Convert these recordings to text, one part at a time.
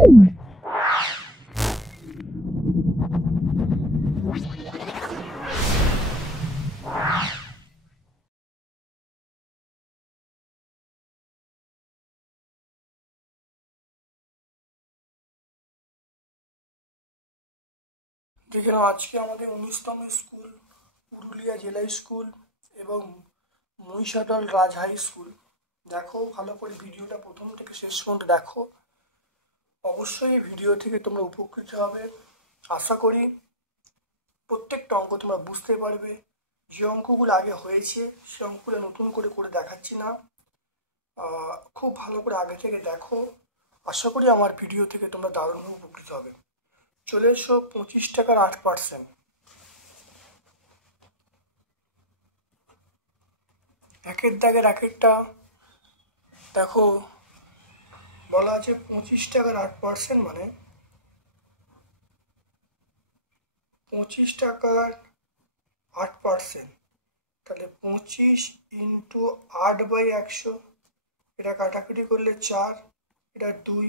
দেখে নাও আজকে আমাদের 19তম স্কুল পুরুলিয়া জেলা স্কুল এবং মহিষাদল রাজ হাই স্কুল। দেখো ভালো করে ভিডিওটা প্রথম থেকে শেষ পর্যন্ত দেখো, অবশ্যই এই ভিডিও থেকে তোমরা উপকৃত হবে। আশা করি প্রত্যেকটা অঙ্ক তোমরা বুঝতে পারবে। যে অঙ্কগুলো আগে হয়েছে সে অঙ্কগুলো নতুন করে করে দেখাচ্ছি না, খুব ভালো করে আগে থেকে দেখো। আশা করি আমার ভিডিও থেকে তোমরা দারুণভাবে উপকৃত হবে। চলে এসো 25 টাকার 8%। একের দাগের এক একটা দেখো বলা আছে 25 টাকার 8% মানে 25 টাকার 8%, তাহলে 25 ইন্টু 8/100, এটা কাটাকাটি করলে 4, এটা 2,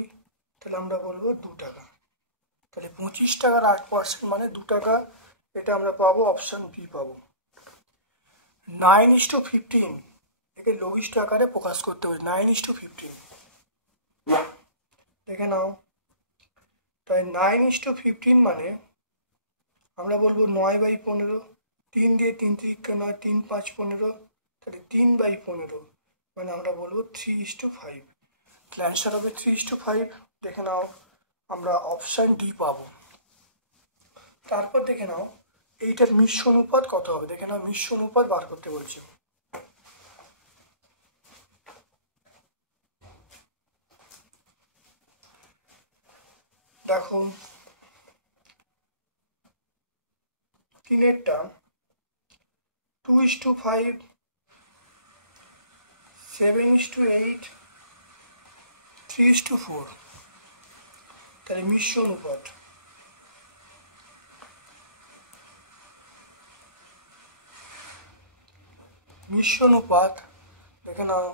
তাহলে আমরা বলবো 2 টাকা। তাহলে 25 টাকার 8% মানে 2 টাকা, এটা আমরা পাবো অপশন বি পাবো। 9:15 একে লঘিষ্ঠ আকারে প্রকাশ করতে হবে। 9:15 দেখে নাও, তাই 9:15 মানে আমরা বলবো 9/15। 3 দিয়ে 3 3 9, 3 5 15, তাহলে 3/15 মানে আমরা বলবো 3:5। তাহলে অ্যান্সার হবে 3:5। দেখে নাও আমরা অপশান ডি পাবো। তারপর দেখে নাও এইটার মিশ্র অনুপাত কত হবে। দেখে নাও মিশ্র অনুপাত বার করতে বলছে। দেখো 3-এরটা 2:5, 7:8, 3:4, তাহলে মিশ্র অনুপাত। মিশ্র অনুপাত দেখে নাও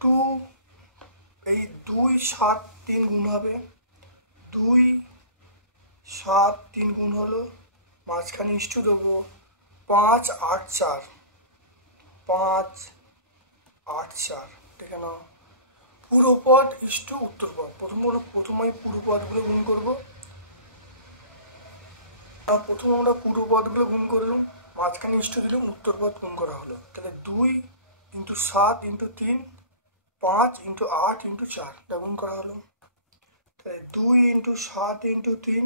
2, এই 2 7 3 গুণ হবে, 2 7 3 গুণ হলো, মাঝখানে ইস্টু দেবো 5 8 4, 5 8 4। দেখে নাও পূর্বপদ ইস্টু উত্তরপদ, প্রথমেই পূর্বপদগুলো গুণ করবো। প্রথমে আমরা পূর্বপদগুলো গুণ করলাম, মাঝখানে ইস্টু দিলাম, উত্তরপদ গুণ করা হলো। তাহলে 2 × 7 × 3, 5 × 8 × 4, এটা গুণ করা হলো। তাহলে 2 × 7 × 3,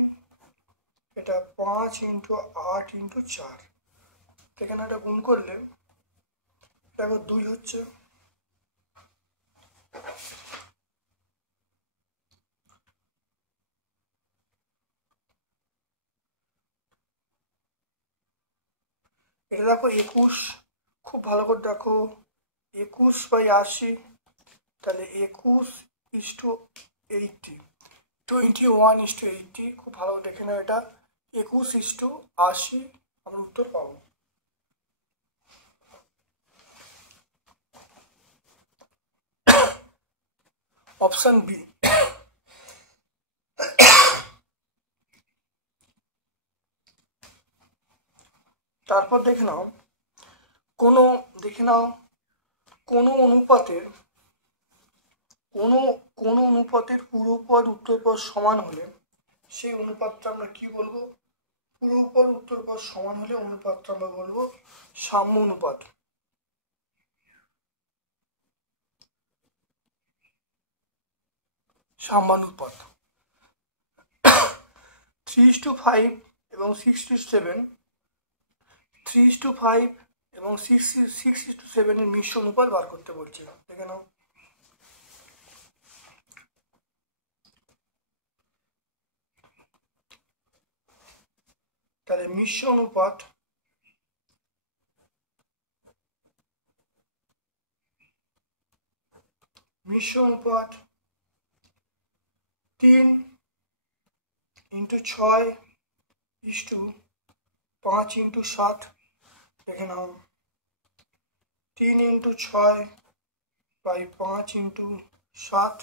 এটা 5 × 8 × 4, এখানে এটা গুণ করলে দেখো 2 হচ্ছে। এটা দেখো 21, খুব ভালো করে দেখো 21/80, তাহলে 21:80, 21:80, খুব ভালো দেখে নাও এটা 21:80 আমরা উত্তর পাবো। Option B. তারপর দেখে নাও কোনো অনুপাতের পূর্বপদ উত্তরপদ সমান হলে সেই অনুপাতটা আমরা কি বলবো। পূর্বপদ উত্তরপদ সমান হলে অনুপাতটা আমরা বলবো সাম্য অনুপাত। সাম্যানুপাত 3:5 এবং 6:7, 3:5 এবং 6:7 এর মিশ্র অনুপাত বার করতে বলছে। দেখে নাও তাহলে মিশ্র অনুপাত 3 × 6 = 5 × 7। দেখে নাও 3 × 6/5 × 7,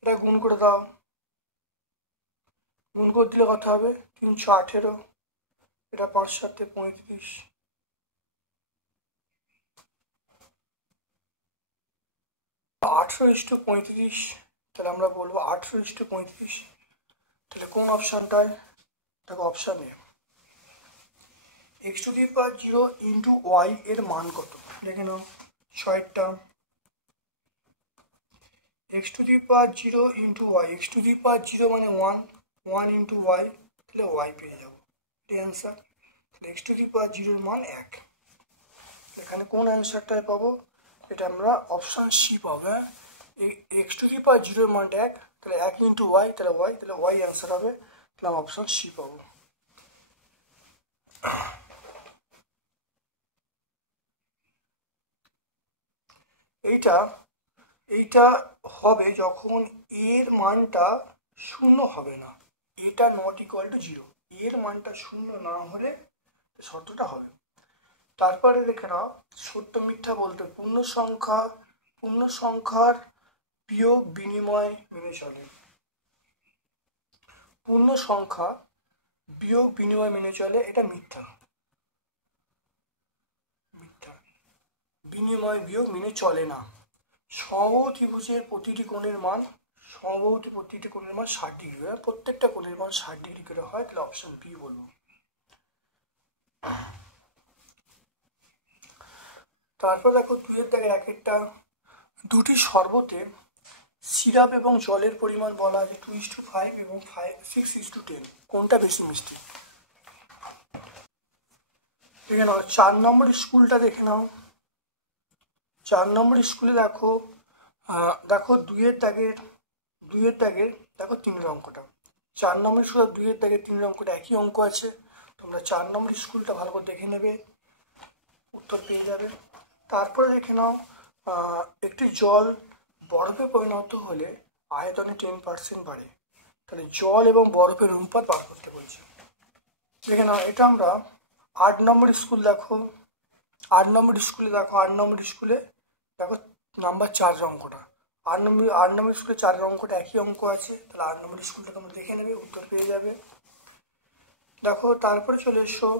এটা গুণ করে দাও, গুণ করে দিলে কত হবে 318, এটা 5 7 35, 18:35, তাহলে আমরা বলবো 18:35। তাহলে কোন অপশানটায়? দেখো option A, x⁻0 into Y এর মান কত দেখে নাও। 6টা x⁻0 ইন্টু ওয়াই, x⁻0 মানে 1, 1 ইন্টু ওয়াই, তাহলে ওয়াই পেয়ে যাবো, এটাই অ্যান্সার। তাহলে x⁻0 এর মান 1। এখানে কোন অ্যান্সারটায় পাবো? এটা আমরা অপশান সি পাবো। হ্যাঁ, এই x⁻0 এর মানটা 1, তাহলে 1 ইন্টু ওয়াই, তাহলে ওয়াই অ্যান্সার হবে। তাহলে আমরা অপশান সি পাবো। এইটা হবে যখন এর মানটা 0 হবে না, এটা নট ইকুয়াল টু 0, এর মানটা 0 না হলে শর্তটা হবে। তারপরে দেখে নাও, সত্য মিথ্যা বলতে পূর্ণ সংখ্যার বিয়োগ বিনিময় মেনে চলে। পূর্ণ সংখ্যা বিয়োগ বিনিময় মেনে চলে, এটা মিথ্যা। বিনিময় বিয়োগ মেনে চলে না। সমবাহু ত্রিভুজের প্রতিটি কোণের মান 60 ডিগ্রি হয়, প্রত্যেকটা কোণের মান 60 ডিগ্রি করে হয়, তাহলে অপশন বি বলবো। তারপর দেখো 2 দাগের একটা, দুটি শরবতে সিরাপ এবং জলের পরিমাণ বলা আছে 2:5 এবং 6:10, কোনটা বেশি মিষ্টি? দেখে নাও 4 নম্বর স্কুলটা দেখে নাও। 4 নম্বর স্কুলে দেখো, দেখো 2 দাগের দেখো 3 অঙ্কটা। 4 নম্বর স্কুল 2 দাগের 3 অঙ্কটা একই অঙ্ক আছে, তোমরা 4 নম্বর স্কুলটা ভালো করে দেখে নেবে, উত্তর পেয়ে যাবে। তারপরে দেখে নাও, একটি জল বরফে পরিণত হলে আয়তনে 10% বাড়ে, তাহলে জল এবং বরফের অনুপাত বার করতে বলছে। দেখে নাও, এটা আমরা 8 নম্বর স্কুল দেখো, 8 নম্বর স্কুলে দেখো, 8 নম্বর স্কুলে দেখো নাম্বার 4 অঙ্কটা, 8 নম্বর স্কুলে 4 অঙ্কটা একই অঙ্ক আছে, তাহলে 8 নম্বর স্কুলটা তোমরা দেখে নেবে, উত্তর পেয়ে যাবে। দেখো তারপরে চলে এসো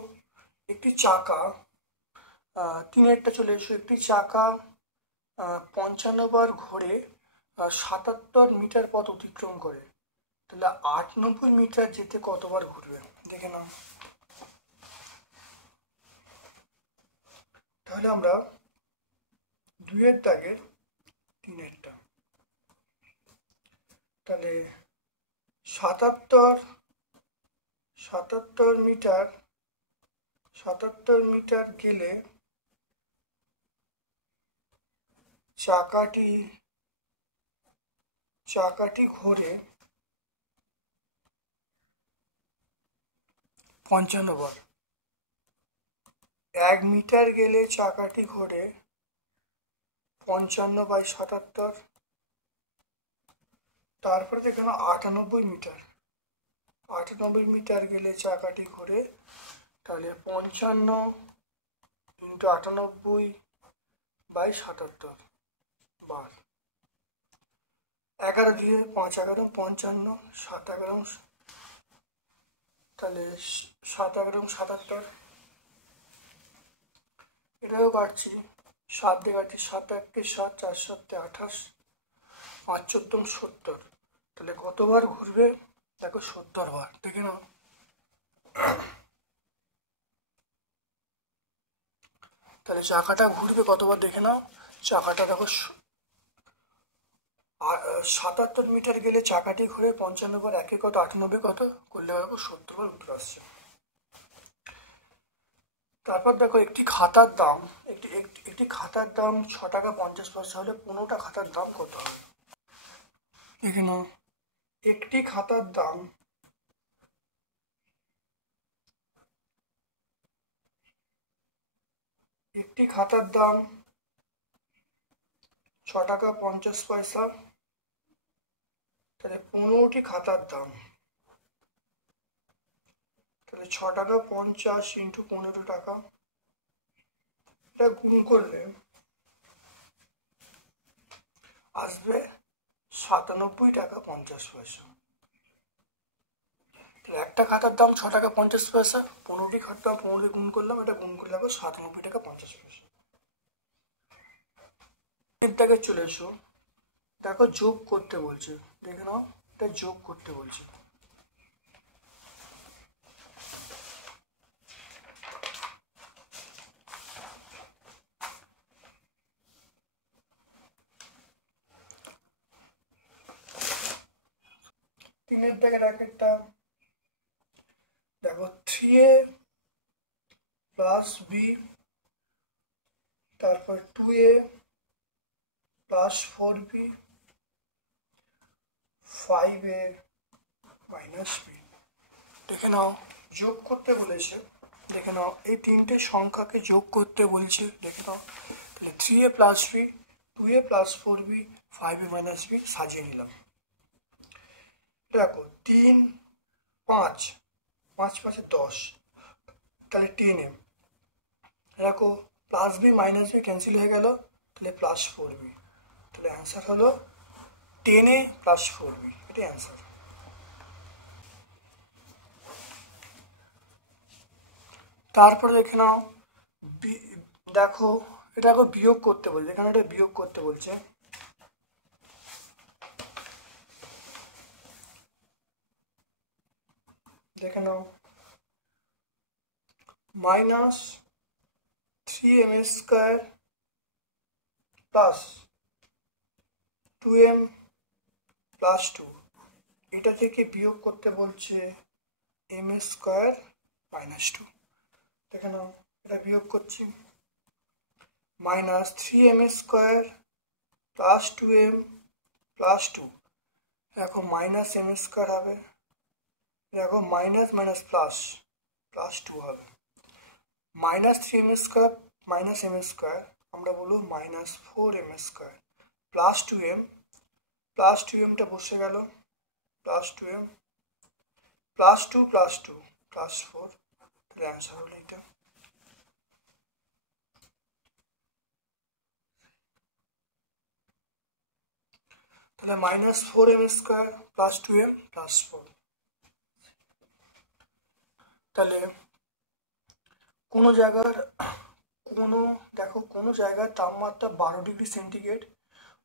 একটি চাকা, 3 চলে এসো, একটি চাকা 55 বার ঘোরে 77 মিটার পথ অতিক্রম করে, তাহলে 98 মিটার যেতে কতবার ঘুরবে দেখে নাও। তাহলে আমরা 2 দাগের 3 তাহলে 77 মিটার গেলে চাকাটি ঘোরে 55 বার। 1 মিটার গেলে চাকাটি ঘোরে 55/77। তারপরে দেখুন 98 মিটার গেলে চাকাটি ঘোরে, তাহলে 55 × 98/77 বার। 11 দিয়ে 5 11 55, 7 11, তাহলে 7 11 77, এটাও কাটছি, 7 দিয়ে কাটছি, 7 1 7, 4 7 28, 5 14 70, তাহলে কতবার ঘুরবে? দেখো 70 বার, দেখে নাও। তাহলে চাকাটা ঘুরবে কতবার দেখে নাও। চাকাটা দেখো 77 মিটার গেলে চাকাটি ঘুরে 55 বার, 1 কত 98 কত করলে দেখো 70 বার উত্তর আসছে। তারপর দেখো একটি খাতার দাম 6 টাকা 50 পয়সা হলে 15টা খাতার দাম কত হবে দেখে নাও। একটি খাতার দাম 6 টাকা 50 পয়সা, তাহলে 15টি খাতার দাম, তাহলে 6 টাকা 50 × 15 টাকা, এটা গুণ করলে আসবে 97 টাকা 50 পয়সা। খাতার দাম 6 টাকা 50 পয়সা, 15টি খাতা 15 গুণ করলাম, এটা গুণ করলে হবে 97 টাকা 50 পয়সা। এর দাগে চলে এসো, দেখো যোগ করতে বলছে, দেখে নাও এটা যোগ করতে বলছে। তিনের দাগে রাকেটটা দেখো 3a প্লাস বি, তারপর 2a plus 4b, 5a minus B. দেখে নাও যোগ করতে বলেছে, দেখে নাও এই তিনটে সংখ্যাকে যোগ করতে বলছে, দেখে নাও তাহলে 3a plus B, 2a plus 4b, 5a minus B সাজিয়ে নিলাম। দেখো 3 5 5 5 10, তাহলে 10m। দেখো plus B minus B cancel হয়ে গেল, তাহলে প্লাস 4b, তাহলে অ্যান্সার হলো 10a প্লাস 4b, এটাই অ্যান্সার। তারপরে দেখে নাও দেখো এটাকে বিয়োগ করতে বলছে, এখানে এটা বিয়োগ করতে বলছে। দেখে নাও minus 3m square plus 2m plus 2, এটা থেকে বিয়োগ করতে বলছে m স্কোয়ার মাইনাস 2। দেখে নাও এটা বিয়োগ করছি, minus 3m square plus 2m plus 2, দেখো মাইনাস m স্কোয়ার হবে, দেখো মাইনাস মাইনাস প্লাস প্লাস 2 হবে, minus 3m square minus m square আমরা বলবো minus 4m square plus 2m, plus 2mটা বসে গেল, plus 2m plus 2 plus 2 plus 4, তাহলে অ্যান্সার হলো এটা। তাহলে minus 4m square plus 2m plus 4। তাহলে কোনো জায়গার কোনো জায়গার তাপমাত্রা 12 ডিগ্রি সেন্টিগ্রেড,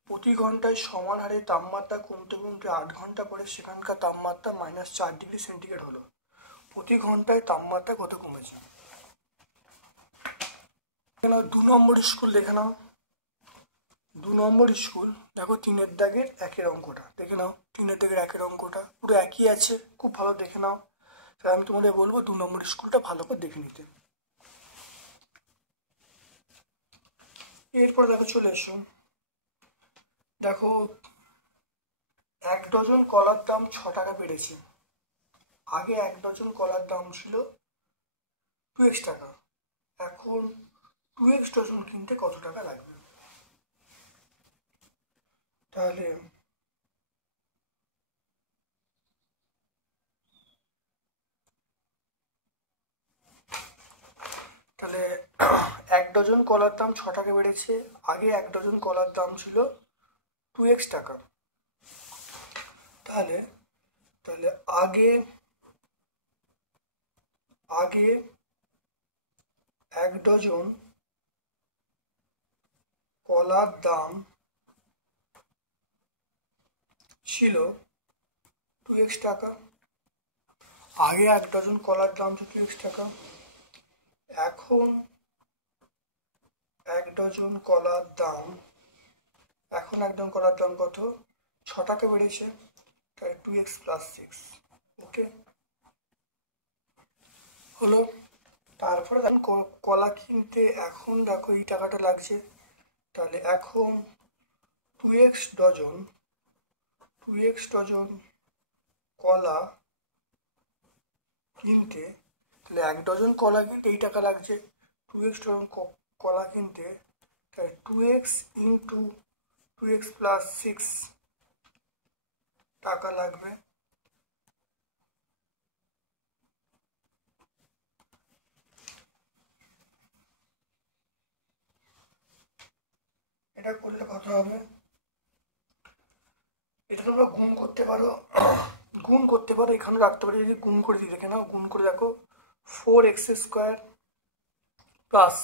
প্রতি ঘন্টায় সমান হারে তাপমাত্রা কমতে কমতে 8 ঘন্টা পরে সেখানকার তাপমাত্রা মাইনাস 4 ডিগ্রি সেন্টিগ্রেড হলো, প্রতি ঘন্টায় তাপমাত্রা কত কমেছে? 2 নম্বর স্কুল দেখে নাও, 2 নম্বর স্কুল দেখো 3-এর দাগের 1-এর অঙ্কটা দেখে নাও, 3-এর দাগের 1-এর অঙ্কটা পুরো একই আছে, খুব ভালো দেখে নাও। তাহলে আমি তোমাদের বলবো 2 নম্বর স্কুলটা ভালো করে দেখে নিতে। এরপরে দেখো চলে এসো, দেখো 1 ডজন কলার দাম 6 টাকা বেড়েছে, আগে 1 ডজন কলার দাম ছিল 2x টাকা, এখন 2x ডজন কিনতে কত টাকা লাগবে? তাহলে তাহলে 1 ডজন কলার দাম 6 টাকা বেড়েছে, আগে 1 ডজন কলার দাম ছিল 2x টাকা, তাহলে তাহলে আগে 1 ডজন কলার দাম ছিল 2x টাকা, আগে 1 ডজন কলার দাম ছিল 2x টাকা, এখন 1 ডজন কলার দাম কত? 6 টাকা বেড়েছে, তাই 2x প্লাস 6, ওকে হলো। তারপরে কলা কিনতে এখন দেখো এই টাকাটা লাগছে, তাহলে এখন 2x ডজন কলা কিনতে, তাহলে 1 ডজন কলা কিনতে এই টাকা লাগছে, 2x ডজন কলা কিনতে, তাই 2x ইন্টু 2x প্লাস 6 টাকা লাগবে। এটা করলে কত হবে? এটা তোমরা গুণ করতে পারো, গুণ করতে পারো, এখানেও রাখতে পারো। যদি গুণ করে দিই দেখে নাও, গুণ করে দেখো 4x স্কোয়ার প্লাস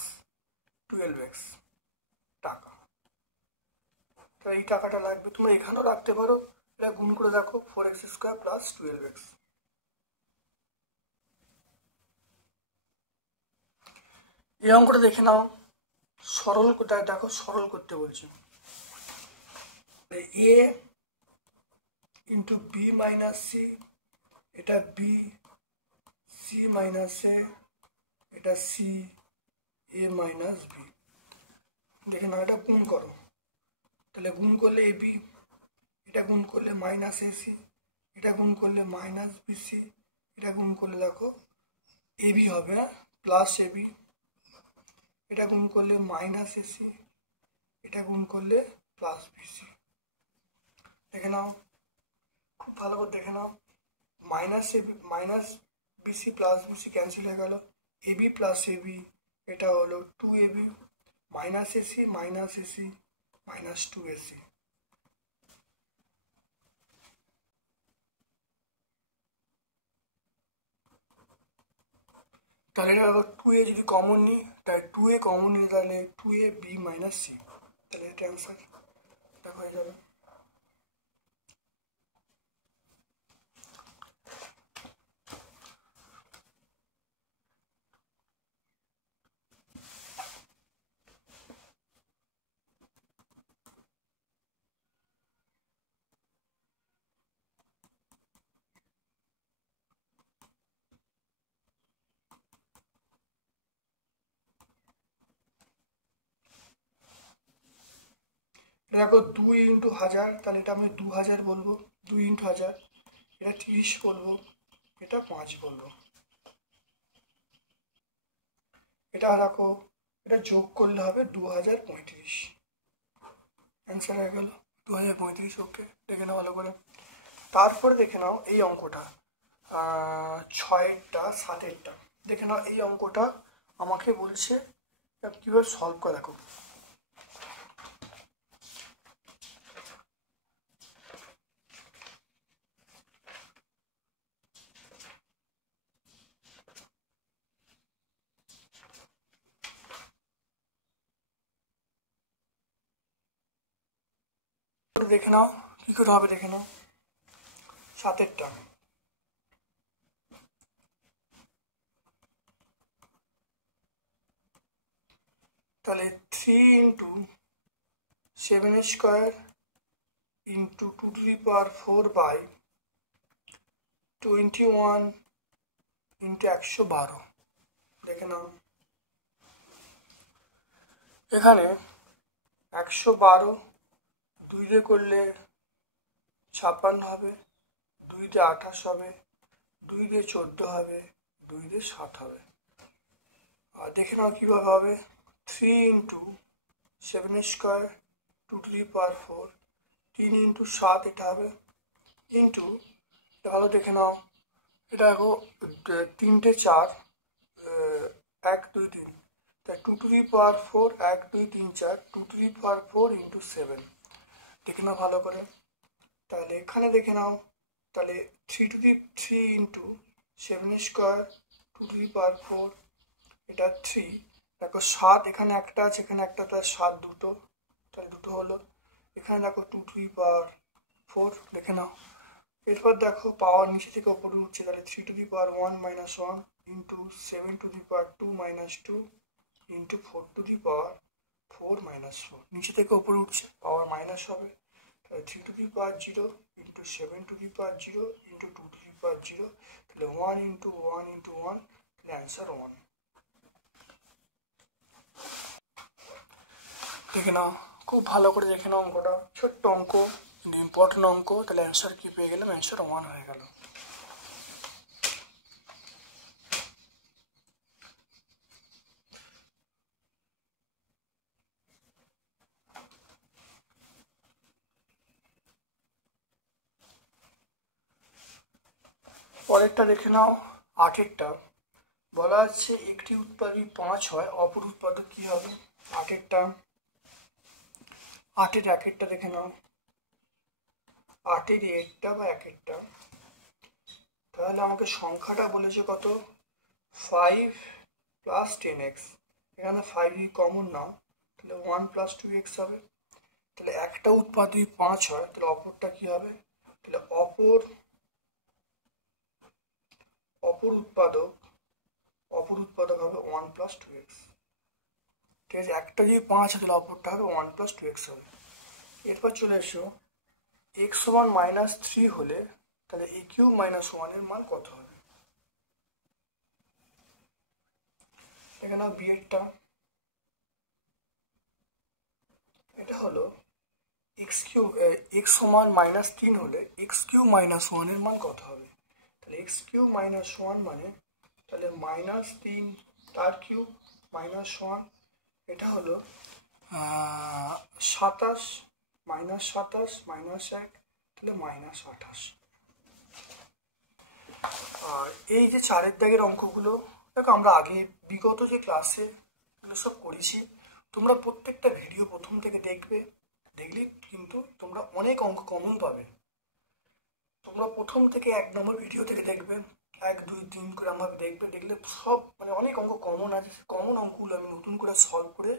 12x টাকা। তো এই টাকাটা লাগবে, তোমরা এখানেও রাখতে পারো। এটা গুণ করে দেখো 4x স্কোয়ার প্লাস 12x। এই অঙ্কটা দেখে নাও, সরল দেখো, সরল করতে বলছি। এ ইন্টু বি মাইনাস সি, এটা বি, সি মাইনাস এ, এটা সি, এ মাইনাস বি। দেখে নাও, এটা গুণ করো, তাহলে গুণ করলে এ বি, এটা গুণ করলে মাইনাস এসি, এটা গুণ করলে মাইনাস বিসি, এটা গুণ করলে দেখো এবি হবে প্লাস এবি, এটা গুণ করলে মাইনাস এসি, এটা গুণ করলে প্লাস বিসি। দেখে নাও, খুব ভালো করে দেখে নাও, minus AB minus BC plus BC cancel হয়ে গেল, এবি প্লাস এবি, এটা হলো 2ab, minus AC minus 2ac। তাহলে এটা 2a যদি কমন নিই, তাহলে 2a কমন নিই, তাহলে 2ab মাইনাস সি, তাহলে এটা অ্যান্সার এটা হয়ে যাবে। দেখো 2 ইন্টু 1000, তাহলে এটা আমি 2000 বলবো, 2 ইন্টু 1000, এটা 30 বলবো, এটা 5 বলবো। এটা রাখো, এটা যোগ করলে হবে 2035, অ্যান্সার হয়ে গেল 2035। ওকে, দেখে নাও ভালো করে। তারপরে দেখে নাও এই অঙ্কটা, 6এরটা 7এরটা। দেখে নাও এই অঙ্কটা আমাকে বলছে কীভাবে সলভ করে। দেখো দেখে নাও কী করে হবে, দেখে নাও 7এরটা। তাহলে 3 into 7 square into 2 to the power 4 by 21 into 112। দেখে নাও, এখানে 112 2 দিয়ে করলে 56 হবে, 2 দিয়ে 28 হবে, 2 দিয়ে 14 হবে, 2 দিয়ে 7 হবে। আর দেখে নাও কীভাবে হবে, 3 into 7 square 2 to the power 4, 3 into 7 এটা হবে, ইন্টু এটা ভালো দেখে নাও, এটা দেখো 3টে 4, 1 2 3, তাই 2 to the power 4, 1 2 3 4, 2 to the power 4 into 7। দেখে নাও ভালো করে, তাহলে এখানে দেখে নাও, তাহলে 3 into 7 square 2 to the power 4, এটা 3, দেখো 7 এখানে একটা আছে, এখানে একটা, তাহলে 7 দুটো, তাহলে দুটো হলো। এখানে দেখো 2 টু দি পাওয়ার 4, দেখে নাও। এরপর দেখো পাওয়ার নিচে থেকে ওপরে উঠছে, তাহলে 3 to the power 1 minus 1 into 7 to the power 2 minus 2 into 4 two the power 4 minus 4, নিচে থেকে ওপরে উঠছে, পাওয়ার মাইনাস হবে, তাহলে 3 to the power 0 into 7 to the power 0 into 2 to the power 0, তাহলে 1 ইন্টু 1 ইন্টু 1, তাহলে অ্যান্সার 1। দেখে নাও, খুব ভালো করে দেখে নাও অঙ্কটা, ছোট্ট অঙ্ক কিন্তু ইম্পর্টেন্ট অঙ্ক। তাহলে অ্যান্সার কি পেয়ে গেলাম, অ্যান্সার 1 হয়ে গেল। পরেরটা দেখে নাও 8এরটা, বলা আছে একটি উৎপাদক 5 হয়, অপর উৎপাদক কি হবে। 8এরটা, 8এর 1এরটা দেখে নাও, 8এর 1টা বা 1এরটা, তাহলে আমাকে সংখ্যাটা বলেছে কত, 5 প্লাস 10x। এখানে 5 কমন নাও, তাহলে 1 প্লাস 2x হবে। তাহলে একটা উৎপাদ যদি 5 হয় তাহলে অপরটা কি হবে, তাহলে অপর উৎপাদক হবে 1 প্লাস 2x। ঠিক আছে, একটা যদি 5 হয় তাহলে অপরটা হবে 1 প্লাস 2x হবে। এরপর চলে এসো x সমান -3 হলে তাহলে a কিউব -1 এর মান কত হবে। এখানে বিয়েরটা এটা হলো x সমান -3 হলে x কিউব -1 এর মান কত হবে। তাহলে x কিউব -1 মানে তাহলে -3 তার কিউব -1, এটা হলো 27, -27 -1 তাহলে -28। আর এই যে 4-এর দাগের অঙ্কগুলো দেখো আমরা আগে বিগত যে ক্লাসে এগুলো সব করেছি। তোমরা প্রত্যেকটা ভিডিও প্রথম থেকে দেখবে, দেখলেই কিন্তু তোমরা অনেক অঙ্ক কমন পাবে। তোমরা প্রথম থেকে 1 নম্বর ভিডিও থেকে দেখবে, 1 2 3 করে আমার দেখবে, দেখলে সব মানে অনেক অঙ্ক কমন আছে। কমন অঙ্কগুলো আমি নতুন করে সলভ করে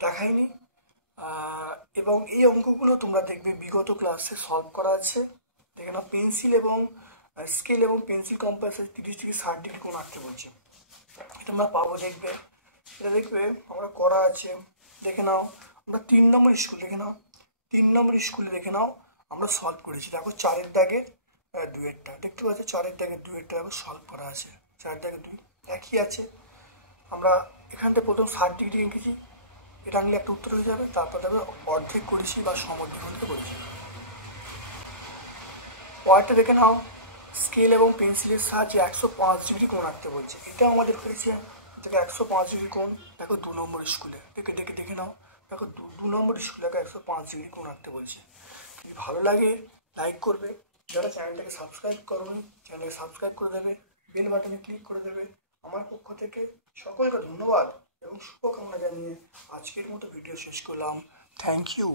দেখাইনি। এবং এই অঙ্কগুলো তোমরা দেখবে বিগত ক্লাসে সলভ করা আছে। দেখে নাও, পেন্সিল এবং স্কেল এবং পেন্সিল কম্পাসে 30 থেকে 60 ডিগ্রি কোণ আঁকতে বলছে, এটা আমরা পাবো। দেখবে এটা দেখবে আমরা করা আছে। দেখে নাও আমরা 3 নম্বর স্কুল দেখে নাও, 3 নম্বর স্কুলে দেখে নাও আমরা সলভ করেছি। দেখো 4-এর দাগের 2-এরটা দেখতে পাচ্ছ, 4-এর দাগের 2-এরটা দেখো সলভ করা আছে। 4 দাগের 2 একই আছে। আমরা এখানটা প্রথম 60 ডিগ্রি এঁকেছি, এটা আনলে একটা উত্তর হয়ে যাবে। তারপর দেখো অর্ধেক করেছি বা সমদ্বিখণ্ড করেছি। পরেরটা দেখে নাও, স্কেল এবং পেন্সিলের সাহায্যে 105 ডিগ্রি কোণ আঁকতে বলছে। এটা আমাদের হয়েছে দেখো 105 ডিগ্রি কোণ। দেখো 2 নম্বর স্কুলে দেখে নাও, দেখো 2 নম্বর স্কুলে 105 ডিগ্রি কোণ আঁকতে বলছে। যদি ভালো লাগে লাইক করবে, যারা চ্যানেলটাকে সাবস্ক্রাইব করোনি চ্যানেলটাকে সাবস্ক্রাইব করে দেবে, বেল বাটনে ক্লিক করে দেবে। আমার পক্ষ থেকে সকলকে ধন্যবাদ এবং শুভকামনা জানিয়ে আজকের মতো ভিডিও শেষ করলাম। Thank you.